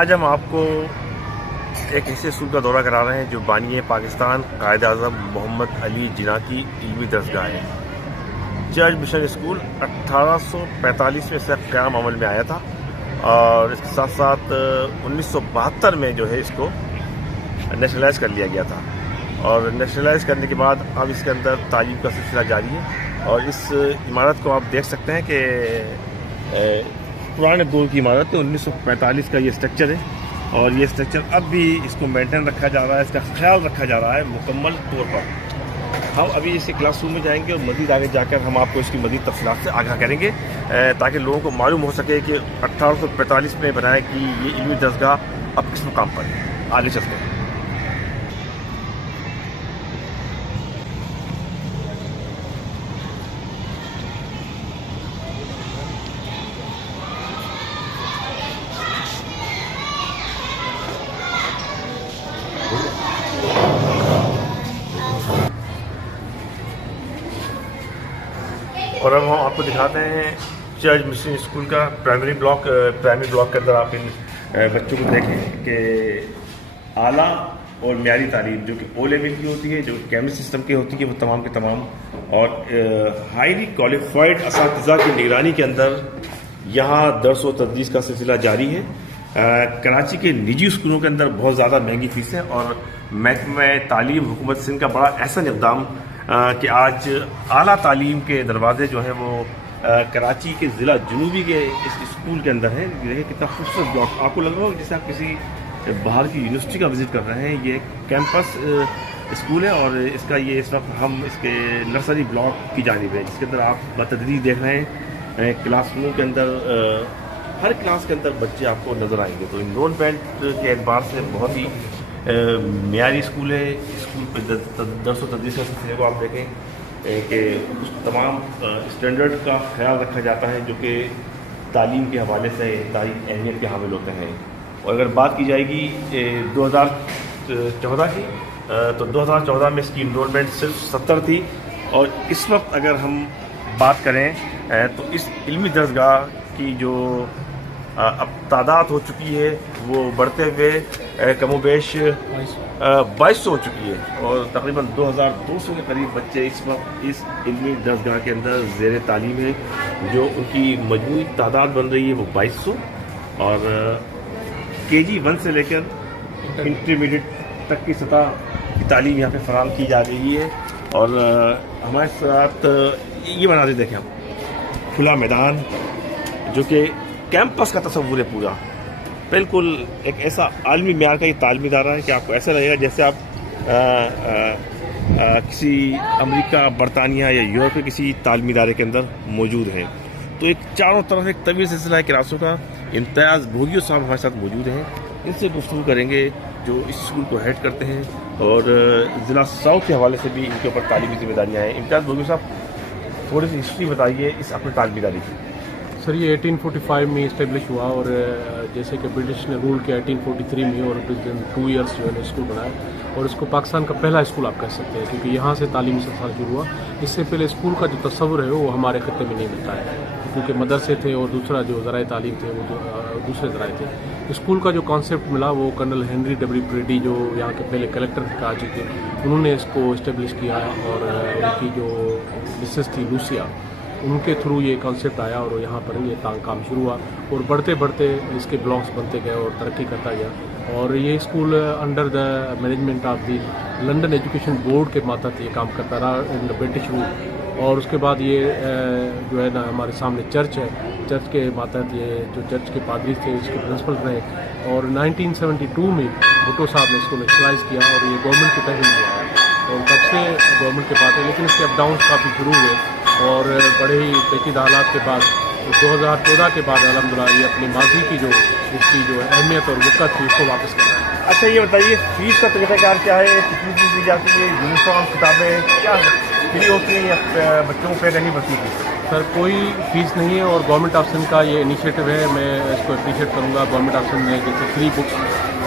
آج ہم آپ کو ایک ایسے اسکول کا دورہ کرا رہے ہیں جو بانی پاکستان قائد اعظم محمد علی جناح کی علمی درسگاہ ہے۔ چرچ مشن اسکول 1845 میں اس کا قیام عمل میں آیا تھا اور اس کے ساتھ ساتھ 1972 میں جو ہے اس کو نیشنلائز کر لیا گیا تھا، اور نیشنلائز کرنے کے بعد اب اس کے اندر تعلیم کا سلسلہ جاری ہے۔ اور اس عمارت کو آپ دیکھ سکتے ہیں کہ پرانے دور کی عمارت ہے، 1945 کا یہ اسٹرکچر ہے، اور یہ اسٹرکچر اب بھی اس کو مینٹین رکھا جا رہا ہے، اس کا خیال رکھا جا رہا ہے مکمل طور پر۔ ہم ابھی اس کلاس روم میں جائیں گے اور مزید آگے جا کر ہم آپ کو اس کی مزید تفصیلات سے آگاہ کریں گے تاکہ لوگوں کو معلوم ہو سکے کہ 1845 میں بنایا کہ یہ علمی درسگاہ اب کس مقام پر ہے۔ آگے چلتے ہیں۔ اور اب ہم آپ کو دکھاتے ہیں چرچ مشن اسکول کا پرائمری بلاک کے اندر آپ ان بچوں کو دیکھیں کہ اعلیٰ اور معیاری تعلیم جو کہ او لیول کی ہوتی ہے، جو کیمسٹری سسٹم کی ہوتی ہے، وہ تمام کے تمام، اور ہائیلی کوالیفائڈ اساتذہ کی نگرانی کے اندر یہاں درس و تدریس کا سلسلہ جاری ہے۔ کراچی کے نجی اسکولوں کے اندر بہت زیادہ مہنگی فیسیں، اور محکمہ تعلیم حکومت سندھ کا بڑا احسن اقدام کہ آج اعلیٰ تعلیم کے دروازے جو ہیں وہ کراچی کے ضلع جنوبی کے اس اسکول کے اندر ہیں۔ دیکھیں کتنا خوبصورت بلاک، آپ کو لگ رہا ہوگا جیسے آپ کسی باہر کی یونیورسٹی کا وزٹ کر رہے ہیں۔ یہ کیمپس اسکول ہے، اور اس کا یہ اس وقت ہم اس کے نرسری بلاک کی جانب ہے، جس کے اندر آپ بتدریج دیکھ رہے ہیں کلاس روم کے اندر ہر کلاس کے اندر بچے آپ کو نظر آئیں گے۔ تو انرولمنٹ کے اعتبار سے بہت ہی معیاری اسکول ہے۔ اسکول پہ درس و تدریس کا سلسلے کو آپ دیکھیں کہ تمام اسٹینڈرڈ کا خیال رکھا جاتا ہے جو کہ تعلیم کے حوالے سے انتہائی اہمیت کے حامل ہوتے ہیں۔ اور اگر بات کی جائے گی 2014 کی، تو 2014 میں اس کی انرولمنٹ صرف 70 تھی، اور اس وقت اگر ہم بات کریں تو اس علمی درسگاہ کی جو اب تعداد ہو چکی ہے وہ بڑھتے ہوئے کم و بیش 2200 ہو چکی ہے، اور تقریباً 2200 کے قریب بچے اس وقت اس علمی درسگاہ کے اندر زیر تعلیم ہیں، جو ان کی مجموعی تعداد بن رہی ہے وہ 2200، اور KG 1 سے لے کر انٹرمیڈیٹ تک کی سطح کی تعلیم یہاں پہ فراہم کی جا رہی ہے۔ اور ہمارے ساتھ یہ مناظر دیکھیں ہم، کھلا میدان جو کہ کیمپس کا تصور ہے پورا، بالکل ایک ایسا عالمی معیار کا یہ تعلیمی ادارہ ہے کہ آپ کو ایسا لگے گا جیسے آپ کسی امریکہ، برطانیہ یا یورپ کے کسی تعلیمی ادارے کے اندر موجود ہیں۔ تو ایک چاروں طرف ایک طویل سلسلہ ہے کلاسوں کا۔ امتیاز بھوگیو صاحب ہمارے ساتھ موجود ہیں، ان سے گفتگو کریں گے جو اس اسکول کو ہیڈ کرتے ہیں، اور ضلع ساؤتھ کے حوالے سے بھی ان کے اوپر تعلیمی ذمہ داریاں ہیں۔ امتیاز بھوگیو صاحب، تھوڑی سی ہسٹری بتائیے اس اپنے تعلیمی ادارے کی۔ سر یہ 1845 میں اسٹیبلش ہوا، اور جیسے کہ برٹش نے رول کیا 1843 میں، اور 2 ایئرس جو ہے نا اسکول بنایا، اور اس کو پاکستان کا پہلا اسکول آپ کہہ سکتے ہیں کیونکہ یہاں سے تعلیمی سلسلہ شروع ہوا۔ اس سے پہلے اسکول کا جو تصور ہے وہ ہمارے خطے میں نہیں ملتا ہے، کیونکہ مدرسے تھے اور دوسرا جو ذرائع تعلیم تھے وہ دوسرے ذرائع تھے۔ اسکول کا جو کانسیپٹ ملا وہ کرنل ہنری ڈبلیو پریڈی جو یہاں کے پہلے کلیکٹر تھے کراچی کے، انہوں نے اس کو اسٹیبلش کیا، اور ان کی جو مسز تھی لوسیا، ان کے تھرو یہ کانسیپٹ آیا، اور یہاں پر یہ کام شروع ہوا، اور بڑھتے بڑھتے اس کے بلاکس بنتے گئے اور ترقی کرتا گیا۔ اور یہ school under the management of the London education board کے ماتحت یہ کام کرتا رہا ان دا برٹش رول۔ اور اس کے بعد یہ جو ہے نا ہمارے سامنے چرچ ہے، چرچ کے ماتحت یہ جو چرچ کے پادری تھے اس کے پرنسپل رہے، اور 1972 میں بھٹو صاحب نے اس کو نیشنلائز کیا، اور یہ گورنمنٹ کے تحت میں آیا، اور تب سے گورنمنٹ کے پاس ہے، لیکن اس کے اپ ڈاؤنس کافی شروع ہوئے، اور بڑے ہی پیچیدہ حالات کے بعد 2014 کے بعد الحمدللہ یہ اپنی ماضی کی جو اس کی جو اہمیت اور وقت تھی اس کو واپس کر رہا ہے۔ اچھا یہ بتائیے فیس کا طریقہ کار کیا ہے؟ کتنی فیس دی جاتی ہے؟ یونیفارم، کتابیں کیا فری ہوتی ہیں یا بچوں کو پے کرنی پڑتی ہے؟ سر کوئی فیس نہیں ہے، اور گورنمنٹ آف سندھ کا یہ انیشیٹو ہے، میں اس کو اپریشیٹ کروں گا۔ گورنمنٹ آف سندھ نے جیسے فری بکس،